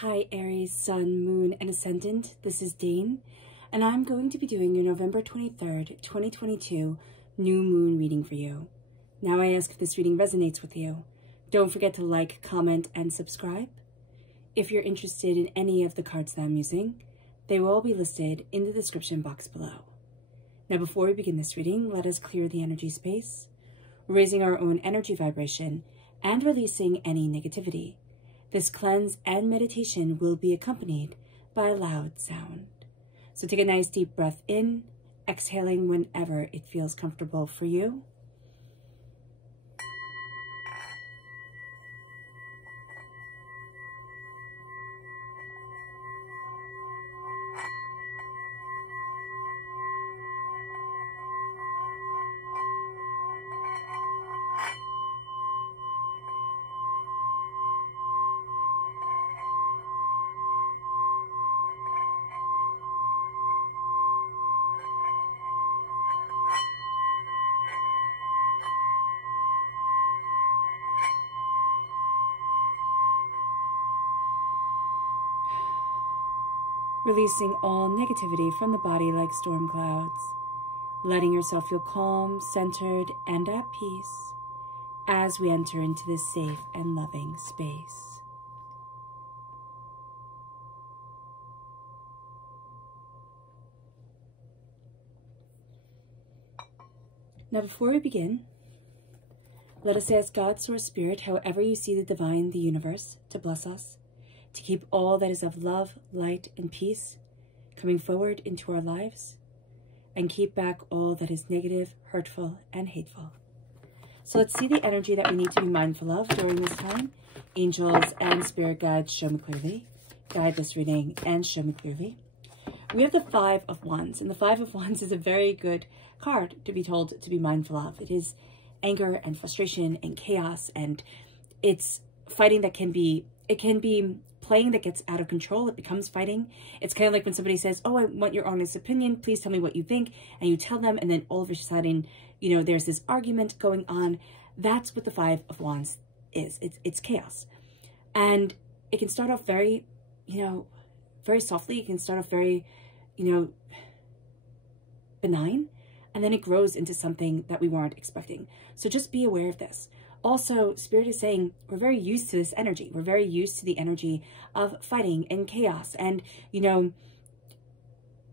Hi Aries, Sun, Moon, and Ascendant. This is Dane, and I'm going to be doing your November 23rd, 2022 new moon reading for you. Now I ask if this reading resonates with you. Don't forget to like, comment, and subscribe. If you're interested in any of the cards that I'm using, they will all be listed in the description box below. Now before we begin this reading, let us clear the energy space, raising our own energy vibration and releasing any negativity. This cleanse and meditation will be accompanied by a loud sound. So take a nice deep breath in, exhaling whenever it feels comfortable for you. Releasing all negativity from the body like storm clouds, letting yourself feel calm, centered, and at peace as we enter into this safe and loving space. Now before we begin, let us ask God, Source, Spirit, however you see the divine, the universe, to bless us, to keep all that is of love, light, and peace coming forward into our lives, and keep back all that is negative, hurtful, and hateful. So let's see the energy that we need to be mindful of during this time. Angels and spirit guides, show me clearly. Guide this reading and show me clearly. We have the Five of Wands, and the Five of Wands is a very good card to be told to be mindful of. It is anger and frustration and chaos, and it's fighting that can be playing that gets out of control. It becomes fighting. It's kind of like when somebody says, oh, I want your honest opinion. Please tell me what you think. And you tell them, and then all of a sudden, you know, there's this argument going on. That's what the Five of Wands is. It's chaos. And it can start off very, very softly. It can start off very, benign. And then it grows into something that we weren't expecting. So just be aware of this. Also, Spirit is saying we're very used to this energy. We're very used to the energy of fighting and chaos and,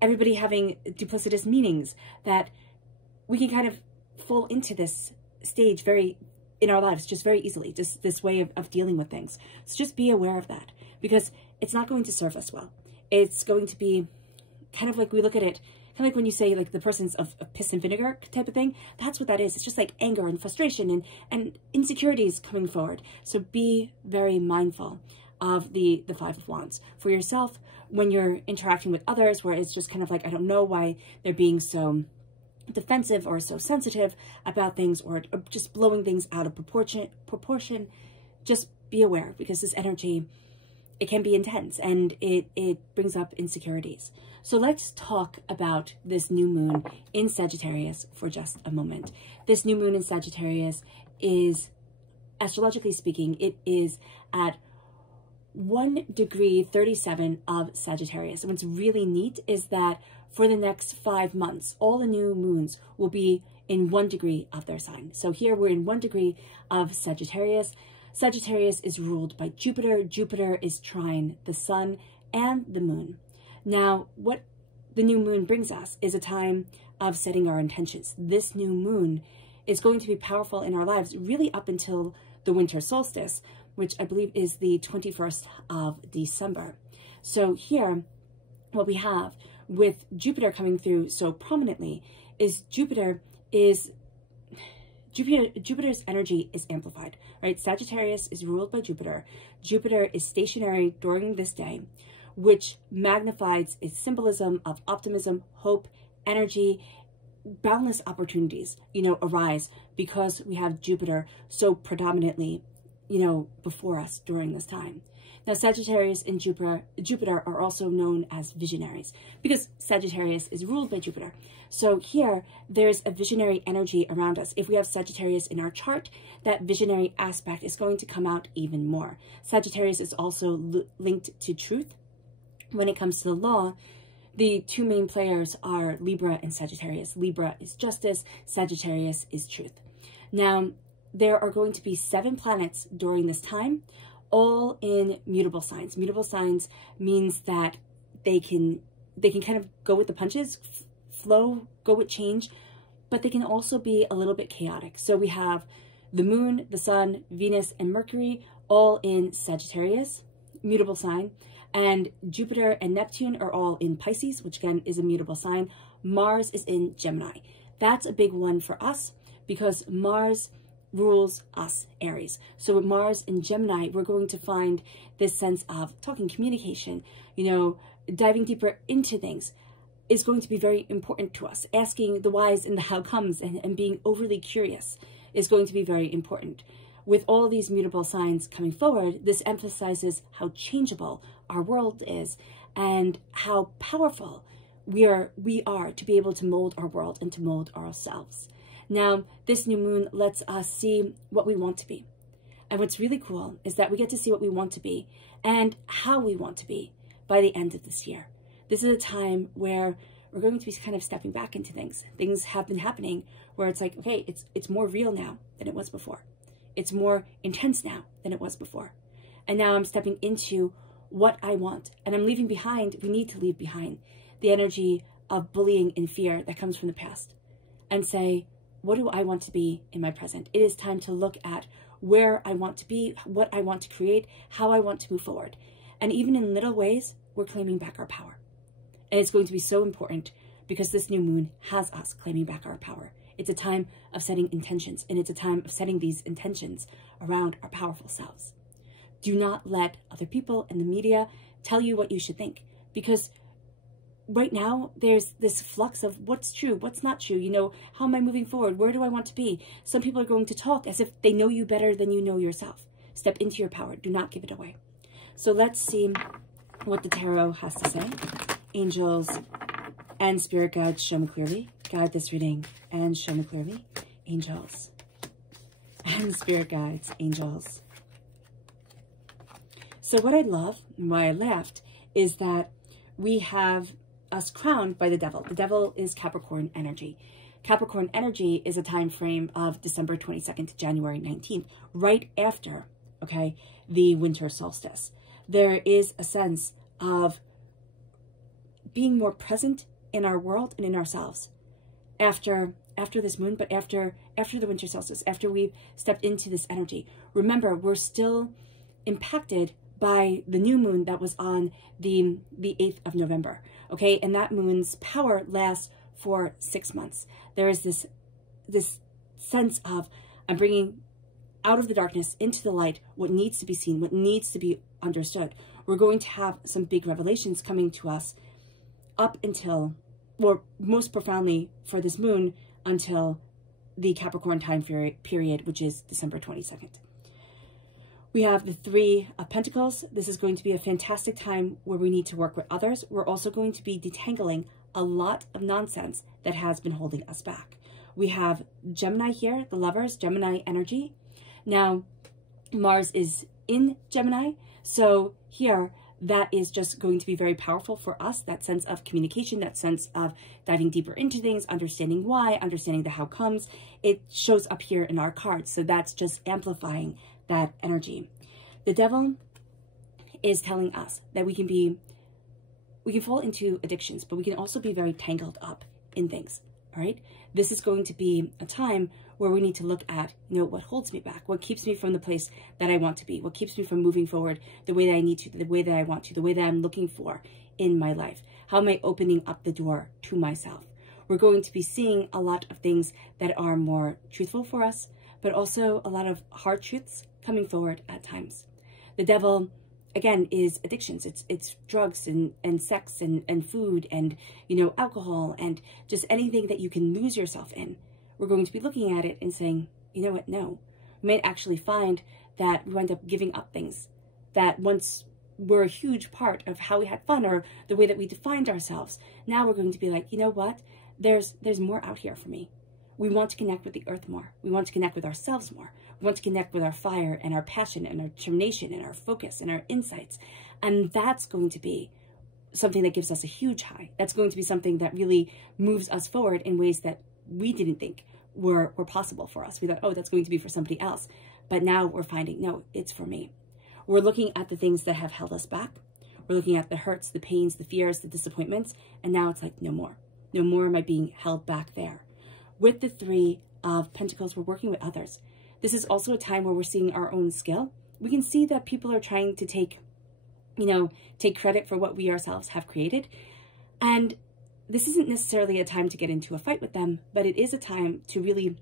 everybody having duplicitous meanings, that we can kind of fall into this stage in our lives just very easily, just this way of dealing with things. So just be aware of that, because it's not going to serve us well. It's going to be kind of like, we look at it kind of like when you say like the person's of piss and vinegar type of thing. That's what that is. It's just like anger and frustration and insecurities coming forward. So be very mindful of the Five of Wands for yourself when you're interacting with others, where it's just kind of like, I don't know why they're being so defensive or so sensitive about things, or just blowing things out of proportion. Just be aware, because this energy, it can be intense, and it brings up insecurities. So let's talk about this new moon in Sagittarius for just a moment. This new moon in Sagittarius is, astrologically speaking, it is at 1°37 of Sagittarius. And what's really neat is that for the next 5 months, all the new moons will be in 1 degree of their sign. So here we're in 1 degree of Sagittarius. Sagittarius is ruled by Jupiter. Jupiter is trine the sun and the moon. Now, what the new moon brings us is a time of setting our intentions. This new moon is going to be powerful in our lives really up until the winter solstice, which I believe is the 21st of December. So here, what we have with Jupiter coming through so prominently is Jupiter's energy is amplified, right? Sagittarius is ruled by Jupiter. Jupiter is stationary during this day, which magnifies its symbolism of optimism, hope, energy, boundless opportunities, arise because we have Jupiter so predominantly, you know, before us during this time. Now, Sagittarius and Jupiter are also known as visionaries because Sagittarius is ruled by Jupiter. So here, there's a visionary energy around us. If we have Sagittarius in our chart, that visionary aspect is going to come out even more. Sagittarius is also linked to truth. When it comes to the law, the two main players are Libra and Sagittarius. Libra is justice, Sagittarius is truth. Now, there are going to be 7 planets during this time, all in mutable signs. Mutable signs means that they can kind of go with the punches, flow, go with change, but they can also be a little bit chaotic. So we have the moon, the sun, Venus, and Mercury all in Sagittarius, mutable sign, and Jupiter and Neptune are all in Pisces, which again is a mutable sign. Mars is in Gemini. That's a big one for us because Mars rules us, Aries. So with Mars in Gemini, we're going to find this sense of talking, communication, you know, diving deeper into things is going to be very important to us. Asking the whys and the how comes and being overly curious is going to be very important. With all these mutable signs coming forward, this emphasizes how changeable our world is and how powerful we are to be able to mold our world and to mold ourselves. Now, this new moon lets us see what we want to be. And what's really cool is that we get to see what we want to be and how we want to be by the end of this year. This is a time where we're going to be kind of stepping back into things. Things have been happening where it's like, okay, it's more real now than it was before. It's more intense now than it was before. And now I'm stepping into what I want. And I'm leaving behind, we need to leave behind the energy of bullying and fear that comes from the past and say, what do I want to be in my present? It is time to look at where I want to be, what I want to create, how I want to move forward. And even in little ways, we're claiming back our power. And it's going to be so important because this new moon has us claiming back our power. It's a time of setting intentions, and it's a time of setting these intentions around our powerful selves. Do not let other people in the media tell you what you should think, because right now, there's this flux of what's true, what's not true. You know, how am I moving forward? Where do I want to be? Some people are going to talk as if they know you better than you know yourself. Step into your power. Do not give it away. So let's see what the tarot has to say. Angels and spirit guides, show me clearly. Guide this reading and show me clearly. Angels and spirit guides, angels. So what I love and why I laughed is that we have us crowned by the devil. The devil is Capricorn energy. Capricorn energy is a time frame of December 22nd to January 19th, right after, okay, the winter solstice. There is a sense of being more present in our world and in ourselves after this moon, but after the winter solstice, after we've stepped into this energy. Remember, we're still impacted by the new moon that was on the 8th of November. Okay, and that moon's power lasts for 6 months. There is this sense of I'm bringing out of the darkness into the light what needs to be seen, what needs to be understood. We're going to have some big revelations coming to us up until, or most profoundly for this moon, until the Capricorn time period, which is December 22nd. We have the 3 of Pentacles. This is going to be a fantastic time where we need to work with others. We're also going to be detangling a lot of nonsense that has been holding us back. We have Gemini here, the lovers, Gemini energy. Now, Mars is in Gemini. So here, that is just going to be very powerful for us. That sense of communication, that sense of diving deeper into things, understanding why, understanding the how comes. It shows up here in our cards. So that's just amplifying that energy. The devil is telling us that we can fall into addictions, but we can also be very tangled up in things, all right? This is going to be a time where we need to look at, you know, what holds me back, what keeps me from the place that I want to be, what keeps me from moving forward the way that I need to, the way that I want to, the way that I'm looking for in my life. How am I opening up the door to myself? We're going to be seeing a lot of things that are more truthful for us, but also a lot of hard truths coming forward at times. The devil, again, is addictions. It's drugs and sex and food and, you know, alcohol and just anything that you can lose yourself in. We're going to be looking at it and saying, you know what, no. We might actually find that we wind up giving up things that once were a huge part of how we had fun or the way that we defined ourselves. Now we're going to be like, you know what? There's more out here for me. We want to connect with the earth more. We want to connect with ourselves more. We want to connect with our fire and our passion and our determination and our focus and our insights. And that's going to be something that gives us a huge high. That's going to be something that really moves us forward in ways that we didn't think were possible for us. We thought, oh, that's going to be for somebody else. But now we're finding, no, it's for me. We're looking at the things that have held us back. We're looking at the hurts, the pains, the fears, the disappointments. And now it's like, no more. No more am I being held back there. With the Three of Pentacles, we're working with others. This is also a time where we're seeing our own skill. We can see that people are trying to take credit for what we ourselves have created. And this isn't necessarily a time to get into a fight with them, but it is a time to really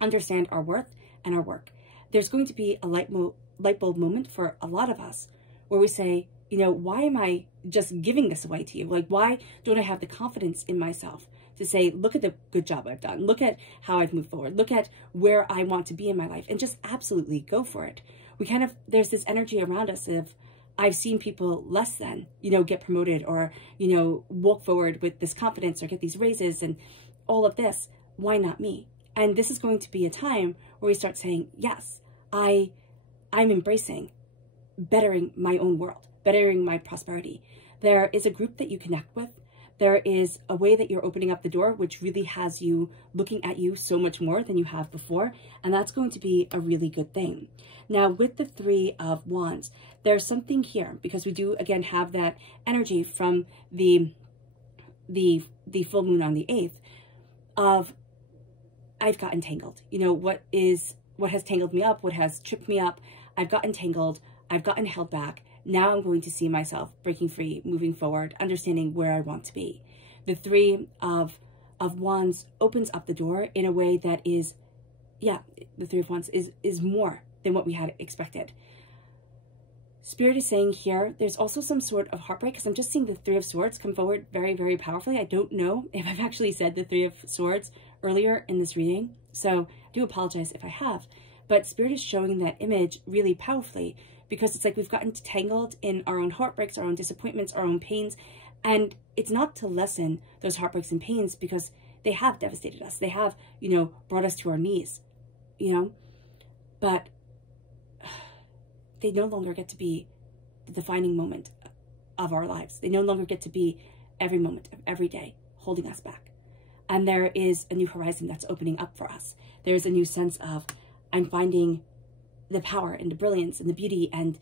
understand our worth and our work. There's going to be a light bulb moment for a lot of us where we say, you know, why am I just giving this away to you? Like, why don't I have the confidence in myself to say, look at the good job I've done. Look at how I've moved forward. Look at where I want to be in my life, and just absolutely go for it. There's this energy around us of, I've seen people less than, get promoted or, walk forward with this confidence or get these raises and all of this. Why not me? And this is going to be a time where we start saying, yes, I'm embracing bettering my own world, bettering my prosperity. There is a group that you connect with. There is a way that you're opening up the door, which really has you looking at you so much more than you have before. And that's going to be a really good thing. Now, with the Three of Wands, there's something here because we do, again, have that energy from the full moon on the 8th of, I've gotten tangled. What has tangled me up, what has tripped me up. I've gotten tangled. I've gotten held back. Now I'm going to see myself breaking free, moving forward, understanding where I want to be. The Three of Wands opens up the door in a way that is, the Three of Wands is more than what we had expected. Spirit is saying here, there's also some sort of heartbreak because I'm just seeing the Three of Swords come forward very, very powerfully. I don't know if I've actually said the Three of Swords earlier in this reading, so I do apologize if I have. But Spirit is showing that image really powerfully because it's like we've gotten tangled in our own heartbreaks, our own disappointments, our own pains. And it's not to lessen those heartbreaks and pains because they have devastated us. They have, brought us to our knees, but they no longer get to be the defining moment of our lives. They no longer get to be every moment of every day holding us back. And there is a new horizon that's opening up for us. There's a new sense of, I'm finding the power and the brilliance and the beauty and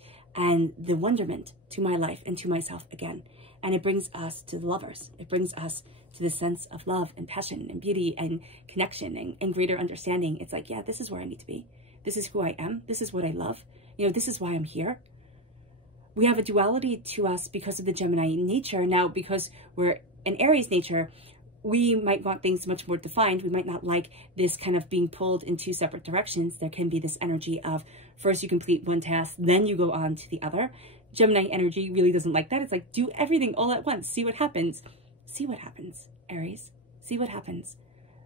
the wonderment to my life and to myself again. And it brings us to the lovers. It brings us to the sense of love and passion and beauty and connection and greater understanding. It's like, yeah, this is where I need to be. This is who I am. This is what I love. This is why I'm here. We have a duality to us because of the Gemini nature. Now, because we're an Aries nature, we might want things much more defined. We might not like this kind of being pulled in two separate directions. There can be this energy of first you complete one task, then you go on to the other. Gemini energy really doesn't like that. It's like, do everything all at once. See what happens. See what happens, Aries. See what happens.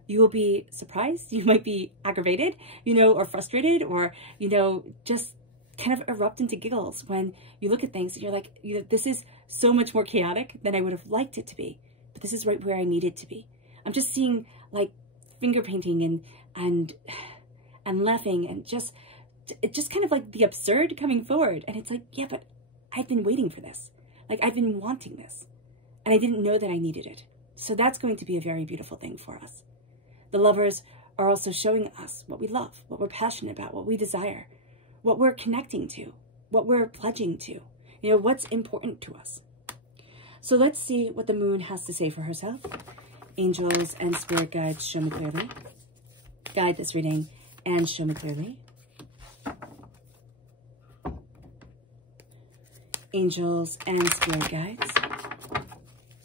You will be surprised. You might be aggravated, or frustrated, or, just kind of erupt into giggles when you look at things and you're like, this is so much more chaotic than I would have liked it to be. But this is right where I need it to be. I'm just seeing like finger painting and laughing and just kind of like the absurd coming forward. And it's like, yeah, but I've been waiting for this. Like I've been wanting this and I didn't know that I needed it. So that's going to be a very beautiful thing for us. The lovers are also showing us what we love, what we're passionate about, what we desire, what we're connecting to, what we're pledging to, what's important to us. So let's see what the moon has to say for herself. Angels and spirit guides, show me clearly. Guide this reading and show me clearly. Angels and spirit guides.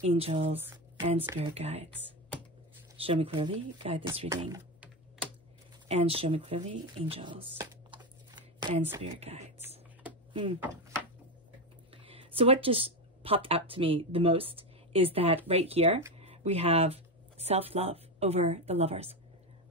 Angels and spirit guides. Show me clearly. Guide this reading and show me clearly. Angels and spirit guides. So what just popped out to me the most is that right here we have self-love over the lovers.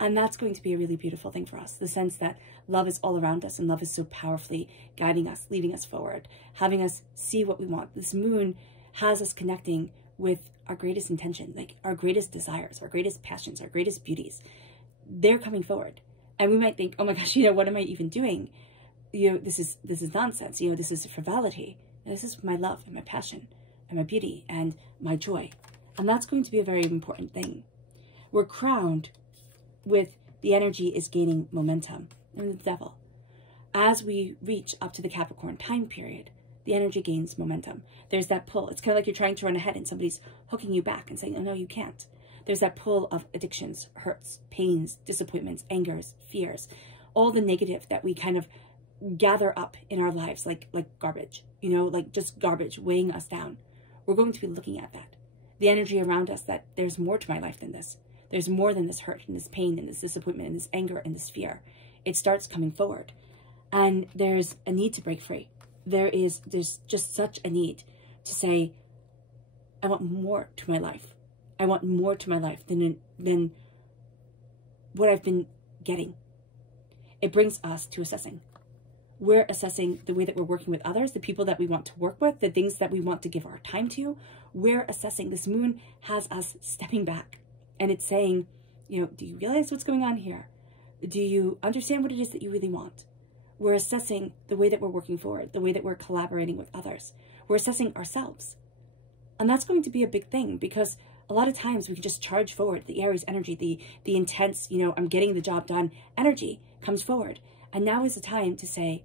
And that's going to be a really beautiful thing for us. The sense that love is all around us and love is so powerfully guiding us, leading us forward, having us see what we want. This moon has us connecting with our greatest intention, like our greatest desires, our greatest passions, our greatest beauties. They're coming forward. And we might think, oh my gosh, what am I even doing? This is nonsense. This is frivolity. And this is my love and my passion and my beauty and my joy. And that's going to be a very important thing. We're crowned with the energy is gaining momentum and the devil. As we reach up to the Capricorn time period, the energy gains momentum. There's that pull. It's kind of like you're trying to run ahead and somebody's hooking you back and saying, oh, no, you can't. There's that pull of addictions, hurts, pains, disappointments, angers, fears, all the negative that we kind of gather up in our lives like garbage, like just garbage weighing us down. We're going to be looking at that. The energy around us that there's more to my life than this. There's more than this hurt and this pain and this disappointment and this anger and this fear. It starts coming forward. And there's a need to break free. There's just such a need to say, I want more to my life. I want more to my life than what I've been getting. It brings us to assessing. We're assessing the way that we're working with others, the people that we want to work with, the things that we want to give our time to. We're assessing. This moon has us stepping back. And it's saying, do you realize what's going on here? Do you understand what it is that you really want? We're assessing the way that we're working forward, the way that we're collaborating with others. We're assessing ourselves. And that's going to be a big thing because a lot of times we can just charge forward. The Aries energy, the intense, I'm getting the job done energy comes forward. And now is the time to say,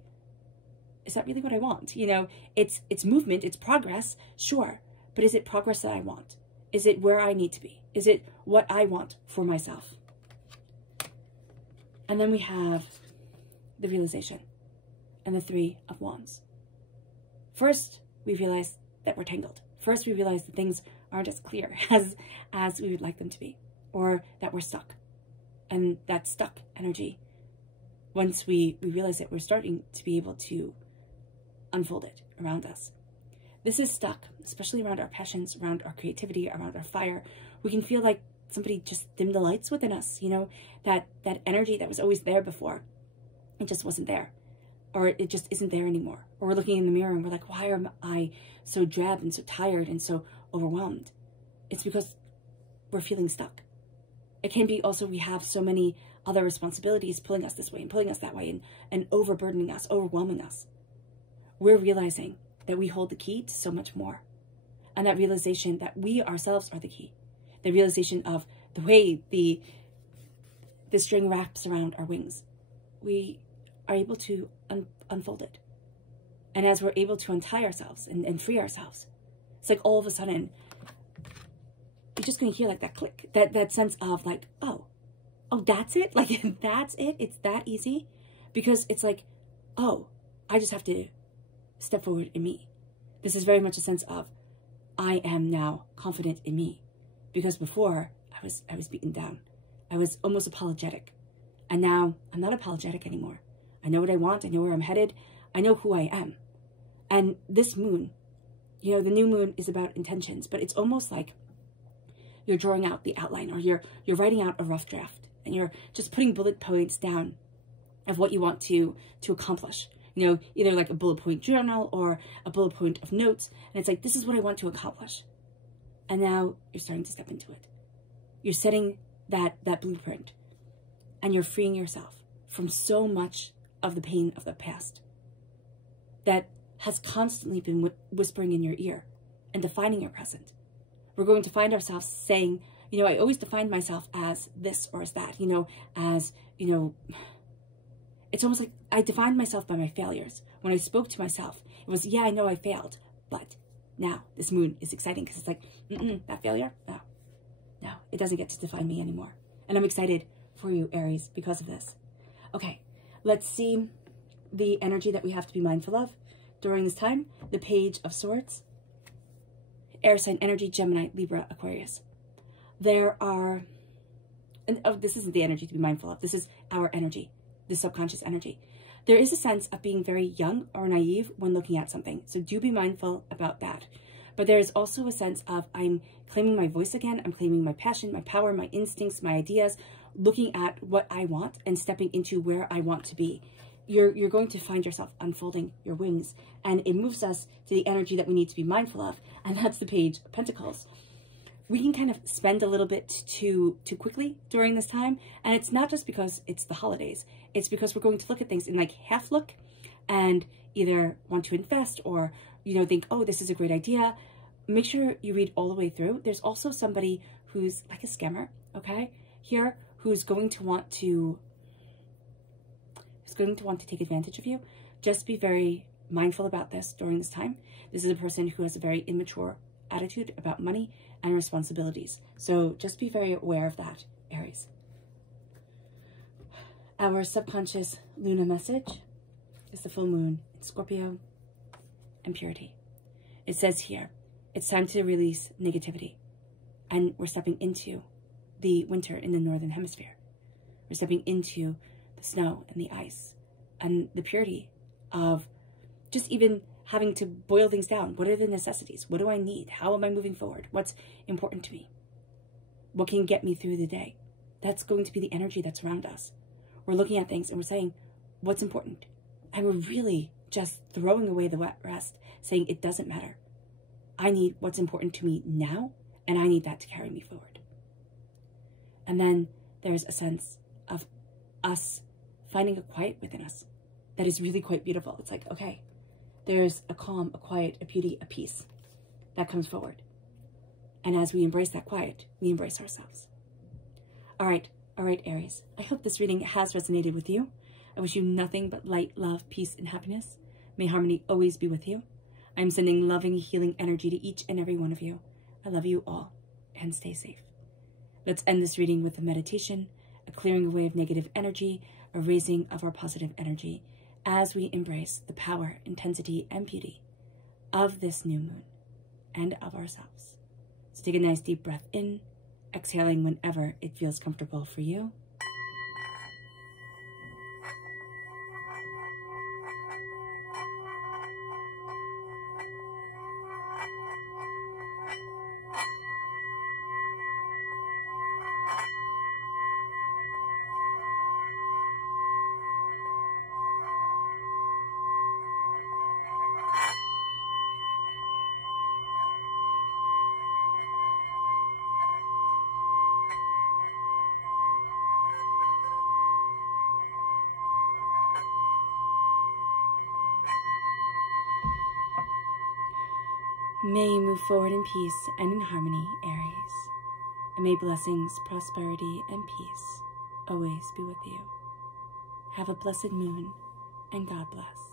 is that really what I want? It's movement, it's progress, sure. But is it progress that I want? Is it where I need to be? Is it what I want for myself? And then we have the realization and the Three of Wands. First, we realize that we're tangled. First, we realize that things aren't as clear as we would like them to be, or that we're stuck. And that stuck energy, once we realize it, we're starting to be able to unfold it around us. This is stuck, especially around our passions, around our creativity, around our fire. We can feel like somebody just dimmed the lights within us, that energy that was always there before, it just wasn't there. Or it just isn't there anymore. Or we're looking in the mirror and we're like, why am I so drab and so tired and so overwhelmed? It's because we're feeling stuck. It can be also we have so many other responsibilities pulling us this way and pulling us that way and overburdening us, overwhelming us. We're realizing that we hold the key to so much more. And that realization that we ourselves are the key. The realization of the way the string wraps around our wings. We are able to unfold it. And as we're able to untie ourselves and free ourselves, it's like all of a sudden, you're just going to hear like that click, that sense of like, oh, that's it? Like, that's it? It's that easy? Because it's like, oh, I just have to step forward in me. This is very much a sense of, I am now confident in me. Because before, I was beaten down. I was almost apologetic. And now, I'm not apologetic anymore. I know what I want. I know where I'm headed. I know who I am. And this moon, the new moon is about intentions, but it's almost like you're drawing out the outline, or you're writing out a rough draft, and you're just putting bullet points down of what you want to accomplish. Either like a bullet point journal or a bullet point of notes. And it's like, this is what I want to accomplish. And now you're starting to step into it. You're setting that blueprint, and you're freeing yourself from so much of the pain of the past that has constantly been whispering in your ear and defining your present. We're going to find ourselves saying, I always defined myself as this or as that, it's almost like I defined myself by my failures. When I spoke to myself, it was, yeah, I know I failed, but now this moon is exciting because it's like, that failure? No, it doesn't get to define me anymore. And I'm excited for you, Aries, because of this. Okay, let's see the energy that we have to be mindful of during this time. The Page of Swords, air sign energy, Gemini, Libra, Aquarius. There are, this isn't the energy to be mindful of. This is our energy, the subconscious energy. There is a sense of being very young or naive when looking at something. So do be mindful about that. But there is also a sense of I'm claiming my voice again. I'm claiming my passion, my power, my instincts, my ideas, looking at what I want and stepping into where I want to be. You're going to find yourself unfolding your wings, and it moves us to the energy that we need to be mindful of, and that's the Page of Pentacles. We can kind of spend a little bit too quickly during this time, and it's not just because it's the holidays. It's because we're going to look at things in like half look and either want to invest or, you know, think, oh, this is a great idea. Make sure you read all the way through. There's also somebody who's like a scammer, okay, here, who's going to want to take advantage of you. Just be very mindful about this during this time. This is a person who has a very immature attitude about money and responsibilities. So just be very aware of that, Aries. Our subconscious Luna message is the full moon in Scorpio and purity. It says here, it's time to release negativity. And we're stepping into the winter in the Northern Hemisphere. We're stepping into the snow and the ice and the purity of just even having to boil things down. What are the necessities? What do I need? How am I moving forward? What's important to me? What can get me through the day? That's going to be the energy that's around us. We're looking at things and we're saying, what's important? And we're really just throwing away the rest, saying it doesn't matter. I need what's important to me now, and I need that to carry me forward. And then there's a sense of us finding a quiet within us that is really quite beautiful. It's like, okay, there's a calm, a quiet, a beauty, a peace that comes forward. And as we embrace that quiet, we embrace ourselves. All right, Aries. I hope this reading has resonated with you. I wish you nothing but light, love, peace, and happiness. May harmony always be with you. I'm sending loving, healing energy to each and every one of you. I love you all, and stay safe. Let's end this reading with a meditation, a clearing away of negative energy, a raising of our positive energy as we embrace the power, intensity, and beauty of this new moon and of ourselves. So take a nice deep breath in, exhaling whenever it feels comfortable for you. May you move forward in peace and in harmony, Aries. And may blessings, prosperity, and peace always be with you. Have a blessed moon, and God bless.